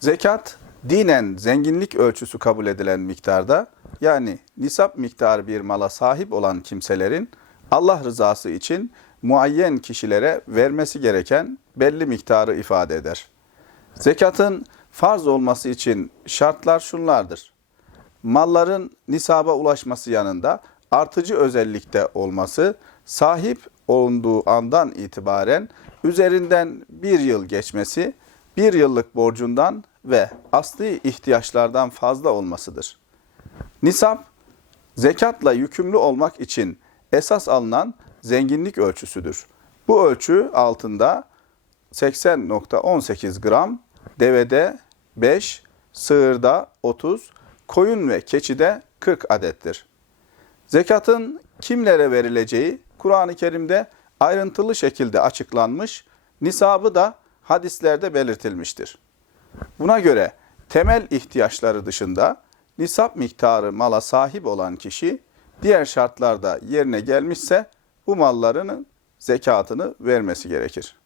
Zekat dinen zenginlik ölçüsü kabul edilen miktarda yani nisap miktarı bir mala sahip olan kimselerin Allah rızası için muayyen kişilere vermesi gereken belli miktarı ifade eder. Zekatın farz olması için şartlar şunlardır. Malların nisaba ulaşması yanında artıcı özellikte olması, sahip olunduğu andan itibaren üzerinden bir yıl geçmesi, bir yıllık borcundan ve asli ihtiyaçlardan fazla olmasıdır. Nisap, zekatla yükümlü olmak için esas alınan zenginlik ölçüsüdür. Bu ölçü altında 80.18 gram, devede 5, sığırda 30, koyun ve keçide 40 adettir. Zekatın kimlere verileceği Kur'an-ı Kerim'de ayrıntılı şekilde açıklanmış, nisabı da hadislerde belirtilmiştir. Buna göre temel ihtiyaçları dışında nisap miktarı mala sahip olan kişi diğer şartlarda yerine gelmişse bu mallarının zekatını vermesi gerekir.